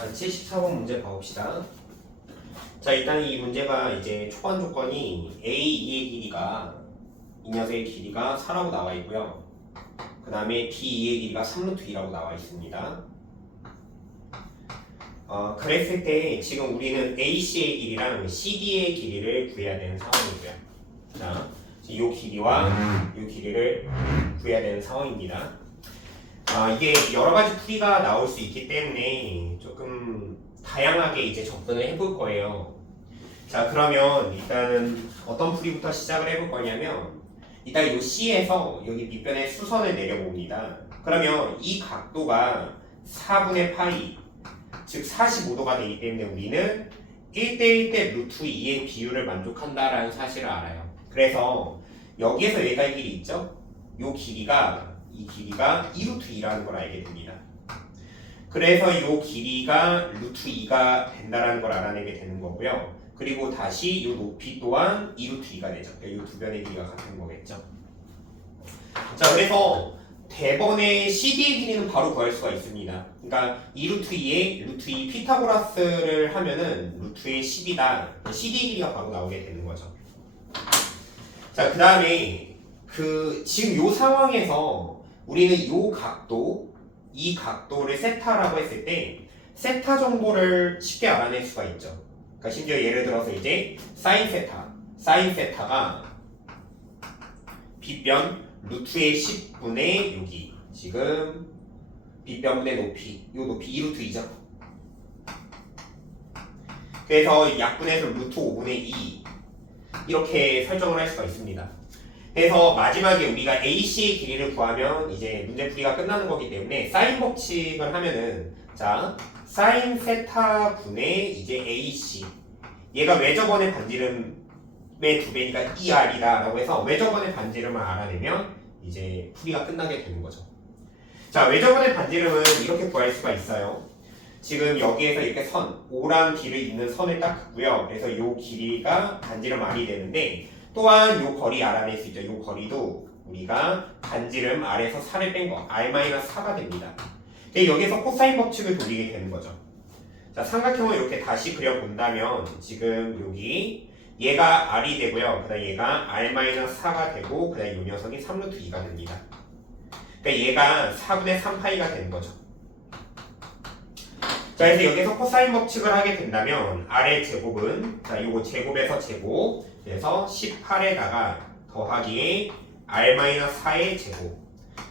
자, 74번 문제 봐봅시다. 자, 일단 이 문제가 이제 초반 조건이 A2의 길이가 이 녀석의 길이가 4라고 나와 있고요. 그 다음에 B2의 길이가 3루트 2라고 나와 있습니다. 그랬을 때 지금 우리는 AC의 길이랑 CD의 길이를 구해야 되는 상황이고요. 자, 이 길이와 이 길이를 구해야 되는 상황입니다. 이게 여러 가지 풀이가 나올 수 있기 때문에 조금 다양하게 이제 접근을 해볼 거예요. 자, 그러면 일단은 어떤 풀이부터 시작을 해볼 거냐면 일단 이 C에서 여기 밑변에 수선을 내려봅니다. 그러면 이 각도가 4분의 파이, 즉 45도가 되기 때문에 우리는 1대1 대 루트 2의 비율을 만족한다라는 사실을 알아요. 그래서 여기에서 여기까지 길이 있죠? 이 길이가 2루트 2라는 걸 알게 됩니다. 그래서 이 길이가 루트 2가 된다라는 걸 알아내게 되는 거고요. 그리고 다시 이 높이 또한 2루트 2가 되죠. 이 두 변의 길이가 같은 거겠죠. 자, 그래서 대번의 CD의 길이는 바로 구할 수가 있습니다. 그러니까 2루트 2에 루트 2 피타고라스를 하면은 루트의 10이다. CD의 길이가 바로 나오게 되는 거죠. 자, 그 다음에 지금 이 상황에서 우리는 이 각도를 세타라고 했을 때 세타 정보를 쉽게 알아낼 수가 있죠. 그러니까 심지어 예를 들어서 이제 사인 세타가 빗변 루트의 10분의 여기 지금 빗변분의 높이, 요 높이 2루트 2죠. 그래서 약분해서 루트 5분의 2 이렇게 설정을 할 수가 있습니다. 그래서 마지막에 우리가 AC의 길이를 구하면 이제 문제풀이가 끝나는 거기 때문에 사인 법칙을 하면은 자 사인 세타 분의 이제 AC 얘가 외접원의 반지름의 2배니까 2R이다 라고 해서 외접원의 반지름을 알아내면 이제 풀이가 끝나게 되는 거죠. 자, 외접원의 반지름은 이렇게 구할 수가 있어요. 지금 여기에서 이렇게 O랑 B를 잇는 선을 딱 긋고요. 그래서 이 길이가 반지름 R이 되는데 또한 이 거리 알아낼 수 있죠. 이 거리도 우리가 반지름 R에서 4를 뺀 거 R-4가 됩니다. 여기서 코사인 법칙을 돌리게 되는 거죠. 자, 삼각형을 이렇게 다시 그려본다면 지금 여기 얘가 R이 되고요. 그 다음 얘가 R-4가 되고 그 다음 이 녀석이 3루트 2가 됩니다. 그러니까 얘가 4분의 3파이가 되는 거죠. 자, 그래서 여기서 코사인 법칙을 하게 된다면 R의 제곱은 자, 요거 제곱에서 제곱 그래서 18에다가 더하기 R-4의 제곱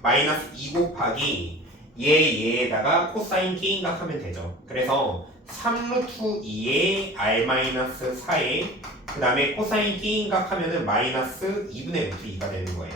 마이너스 2 곱하기 얘에다가 코사인 끼인각 하면 되죠. 그래서 3루트 2의 R-4에 그 다음에 코사인 끼인각 하면은 마이너스 2분의 루트 2가 되는 거예요.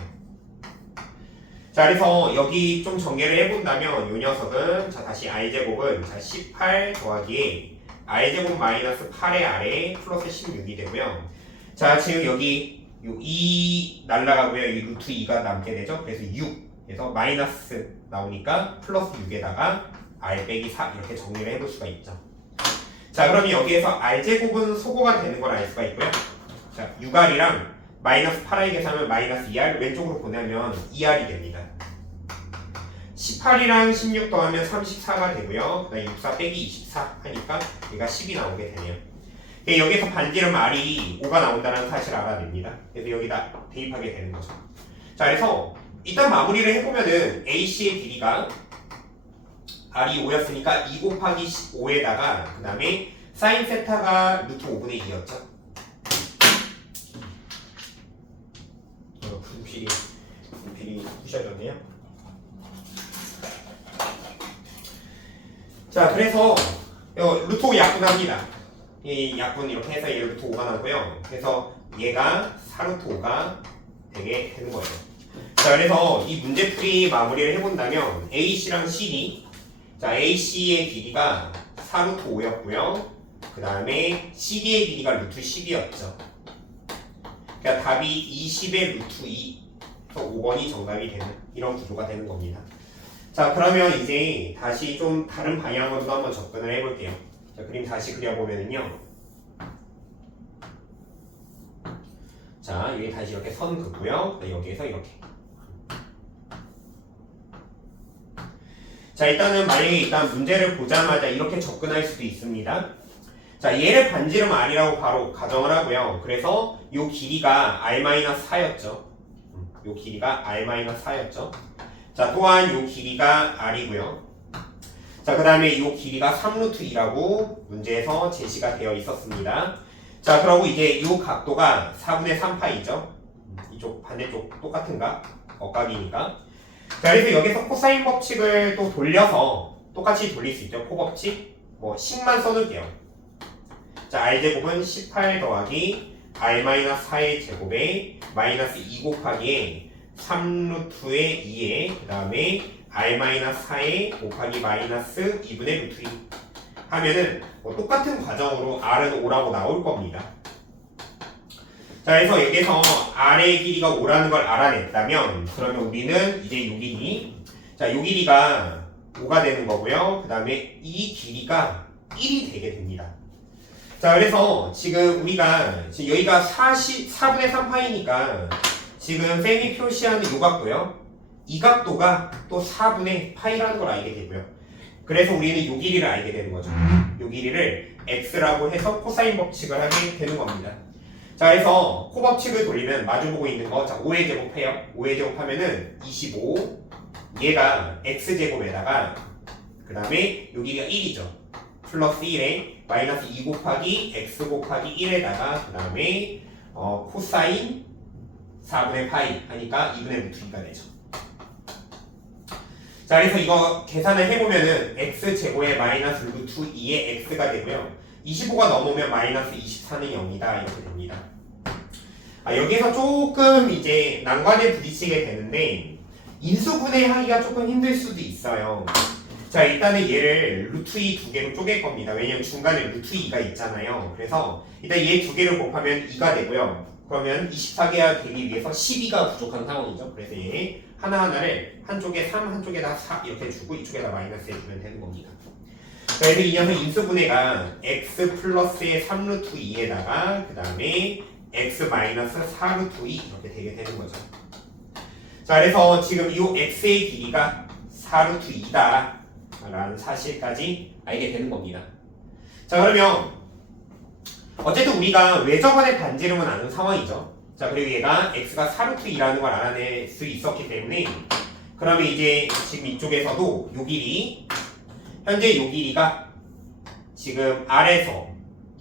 자, 그래서 여기 좀 전개를 해본다면 이 녀석은 자 다시 R제곱은 자 18 더하기 R제곱 마이너스 8의 R에 플러스 16이 되고요. 자, 지금 여기 2 날라가고요. 이 루트 2가 남게 되죠. 그래서 6 그래서 마이너스 나오니까 플러스 6에다가 R 빼기 4 이렇게 정리를 해볼 수가 있죠. 자, 그러면 여기에서 R제곱은 소거가 되는 걸 알 수가 있고요. 자, 6R이랑 마이너스 8i 계산하면 마이너스 2R 왼쪽으로 보내면 2R이 됩니다. 18이랑 16 더하면 34가 되고요. 그 다음 64 빼기 24 하니까 얘가 10이 나오게 되네요. 여기서 반지름 R이 5가 나온다는 사실을 알아냅니다. 그래서 여기다 대입하게 되는 거죠. 자, 그래서 일단 마무리를 해보면은 AC의 길이가 R이 5였으니까 2 곱하기 5에다가 그 다음에 사인 세타가 루트 5분의 2였죠. 분필이 부셔졌네요. 자, 그래서 루트 5 약분합니다. 이 약분 이렇게 해서 얘 루트 5가 나오고요. 그래서 얘가 4루트 5가 되게 되는 거예요. 자, 그래서 이 문제풀이 마무리를 해본다면 AC랑 CD 자, AC의 길이가 4루트 5였고요. 그 다음에 CD의 길이가 루트 10이었죠. 그러니까 답이 20의 루트 2 그래서 5번이 정답이 되는 이런 구조가 되는 겁니다. 자, 그러면 이제 다시 좀 다른 방향으로도 한번 접근을 해볼게요. 자, 그림 다시 그려보면은요. 자, 여기 다시 이렇게 선 긋고요. 여기에서 이렇게. 자, 일단은 만약에 일단 문제를 보자마자 이렇게 접근할 수도 있습니다. 자, 얘를 반지름 r이라고 바로 가정을 하고요. 그래서 요 길이가 r-4였죠. 요 길이가 r-4였죠. 자, 또한 요 길이가 r이고요. 자, 그 다음에 요 길이가 3루트2라고 문제에서 제시가 되어 있었습니다. 자, 그러고 이제 요 각도가 4분의 3파이죠. 이쪽 반대쪽 똑같은가? 억각이니까. 자, 그래서 여기서 코사인 법칙을 또 돌려서 똑같이 돌릴 수 있죠. 코법칙. 뭐 10만 써놓을게요. 자, r제곱은 18 더하기 r-4의 제곱에 마이너스 2 곱하기에 3루트의 2에 그 다음에 r-4에 곱하기 마이너스 2분의 루트 2 하면은 뭐 똑같은 과정으로 r은 5라고 나올 겁니다. 자, 그래서 여기서 r의 길이가 5라는 걸 알아냈다면 그러면 우리는 이제 요 길이, 자, 요 길이가 5가 되는 거고요. 그 다음에 이 길이가 1이 되게 됩니다. 자, 그래서 지금 우리가 지금 여기가 4분의 3파이니까 지금 쌤이 표시하는 요 각도요. 이 각도가 또 4분의 파이라는 걸 알게 되고요. 그래서 우리는 요 길이를 알게 되는 거죠. 요 길이를 x라고 해서 코사인 법칙을 하게 되는 겁니다. 자, 그래서 코 법칙을 돌리면 마주보고 있는 거, 자, 5의 제곱해요. 5의 제곱하면은 25. 얘가 x제곱에다가 그 다음에 요 길이가 1이죠. 플러스 1에 마이너스 2 곱하기 x 곱하기 1에다가 그 다음에 코사인 4분의 파이 하니까 2분의 루트 2가 되죠. 자, 그래서 이거 계산을 해보면은 x제곱에 마이너스 루트 2의 x가 되고요. 25가 넘으면 마이너스 24는 0이다 이렇게 됩니다. 여기서 조금 이제 난관에 부딪히게 되는데 인수분해하기가 조금 힘들 수도 있어요. 자, 일단은 얘를 루트 2 두 개로 쪼갤 겁니다. 왜냐면 중간에 루트 2가 있잖아요. 그래서 일단 얘 두 개를 곱하면 2가 되고요. 그러면 24개가 되기 위해서 12가 부족한 상황이죠. 그래서 얘 하나하나를 한쪽에 3, 한쪽에다 4 이렇게 주고 이쪽에다 마이너스 해주면 되는 겁니다. 그래서 이 녀석 인수분해가 x 플러스의 3루트 2에다가 그 다음에 x 마이너스 4루트 2 이렇게 되게 되는 거죠. 자, 그래서 지금 이 x의 길이가 4루트 2다 라는 사실까지 알게 되는 겁니다. 자, 그러면 어쨌든 우리가 왜 저번에 반지름은 아는 상황이죠. 자, 그리고 얘가 x가 4루트 2라는 걸 알아낼 수 있었기 때문에 그러면 이제 지금 이쪽에서도 요 길이 현재 요 길이가 지금 r에서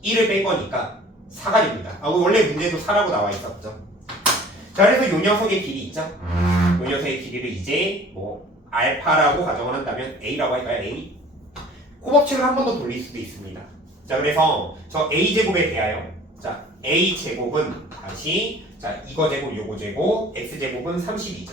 1을 뺀 거니까 4가 됩니다. 원래 문제도 4라고 나와 있었죠. 자, 그래서 요 녀석의 길이 있죠. 요 녀석의 길이를 이제 뭐 알파라고 가정을 한다면 a라고 할까요? a. 코법칙을 한 번 더 돌릴 수도 있습니다. 자, 그래서 저 a제곱에 대하여 자, a제곱은 다시 자, 이거 제곱 요거 제곱 x제곱은 32죠.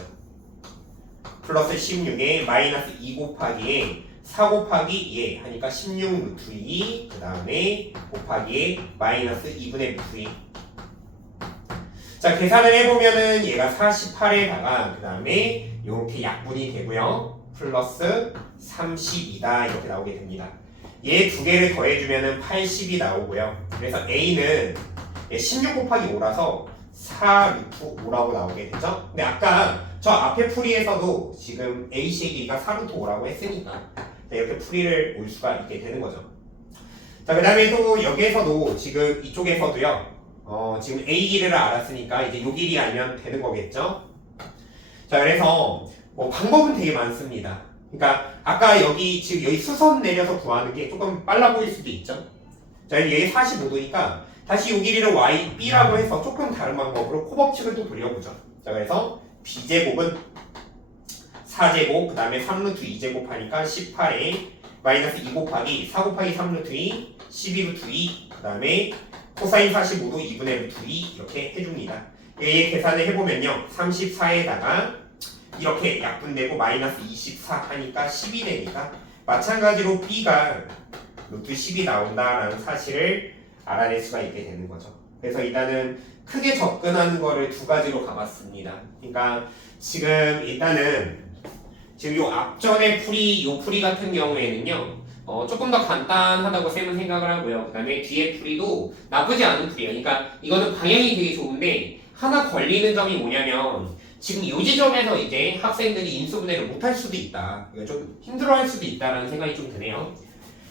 플러스 16에 마이너스 2 곱하기에 4 곱하기 예 하니까 16 루트 2 그 다음에 곱하기에 마이너스 2분의 루트 2. 자, 계산을 해보면은 얘가 48에다가 그 다음에 이렇게 약분이 되고요. 플러스 32다 이렇게 나오게 됩니다. 얘 두 개를 더해주면은 80이 나오고요. 그래서 A는 16 곱하기 5라서 4 루트 5라고 나오게 되죠. 근데 아까 저 앞에 풀이에서도 지금 A씨의 길이가 4 루트 5라고 했으니까 이렇게 풀이를 올 수가 있게 되는 거죠. 자, 그 다음에 또 여기에서도 지금 이쪽에서도요. 지금 A 길이를 알았으니까 이제 요 길이 알면 되는 거겠죠. 자, 그래서 뭐 방법은 되게 많습니다. 그러니까 아까 여기 지금 여기 수선 내려서 구하는 게 조금 빨라 보일 수도 있죠. 자, 여기 45도니까 다시 요 길이를 y, b라고 해서 조금 다른 방법으로 코법칙을 또 돌려보죠. 자, 그래서 b제곱은 4제곱 그 다음에 3루트 2제곱 하니까 18에 마이너스 2 곱하기 4 곱하기 3루트 2 12루트 2 그 다음에 코사인 45도 2분의 루트 2 이렇게 해줍니다. 얘 계산을 해보면요. 34에다가 이렇게 약분되고 마이너스 24 하니까 10이 되니까 마찬가지로 b가 루트 10이 나온다라는 사실을 알아낼 수가 있게 되는 거죠. 그래서 일단은 크게 접근하는 거를 두 가지로 가봤습니다. 그러니까 지금 일단은 지금 요 앞전의 풀이, 요 풀이 같은 경우에는요, 조금 더 간단하다고 쌤은 생각을 하고요. 그 다음에 뒤에 풀이도 나쁘지 않은 풀이에요. 그러니까 이거는 방향이 되게 좋은데, 하나 걸리는 점이 뭐냐면, 지금 이 지점에서 이제 학생들이 인수분해를 못할 수도 있다. 이거 좀 힘들어할 수도 있다라는 생각이 좀 드네요.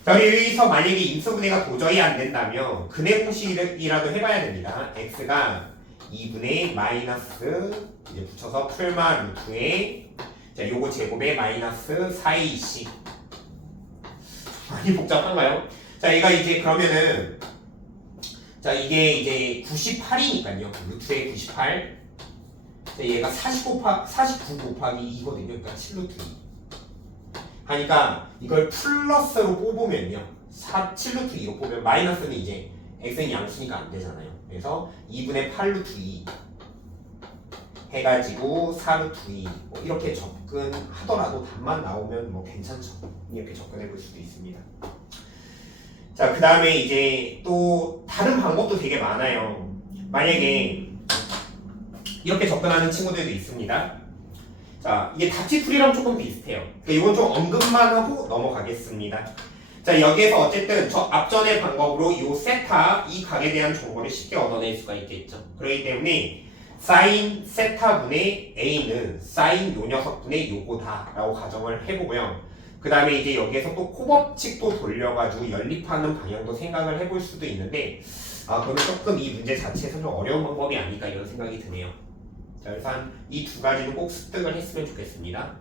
자, 우리 여기서 만약에 인수분해가 도저히 안 된다면 근해 공식이라도 해봐야 됩니다. x가 2분의 마이너스 이제 붙여서 풀마 루트에 자 요거 제곱에 마이너스 4ac 많이 복잡한가요? 자, 얘가 이제 그러면은 자 이게 이제 98이니까요. 루트에 98. 자, 얘가 49 곱하기 2거든요. 그러니까 7루트 2. 하니까 이걸 플러스로 뽑으면요. 7루트 2로 뽑으면 마이너스는 이제 x는 양수니까 안 되잖아요. 그래서 2분의 8루트 2 해가지고 4루트 2 뭐 이렇게 접근하더라도 답만 나오면 뭐 괜찮죠. 이렇게 접근해 볼 수도 있습니다. 자, 그 다음에 이제 또 다른 방법도 되게 많아요. 만약에 이렇게 접근하는 친구들도 있습니다. 자, 이게 답지풀이랑 조금 비슷해요. 그러니까 이건 좀 언급만 하고 넘어가겠습니다. 자, 여기에서 어쨌든 저 앞전의 방법으로 이 세타, 이 각에 대한 정보를 쉽게 얻어낼 수가 있겠죠. 그렇기 때문에 사인 세타분의 a는 사인 요 녀석분의 요거다 라고 가정을 해보고요. 그 다음에 이제 여기에서 또 코법칙도 돌려가지고 연립하는 방향도 생각을 해볼 수도 있는데 그러면 조금 이 문제 자체에서 좀 어려운 방법이 아닐까 이런 생각이 드네요. 자, 그래서 이 두 가지는 꼭 습득을 했으면 좋겠습니다.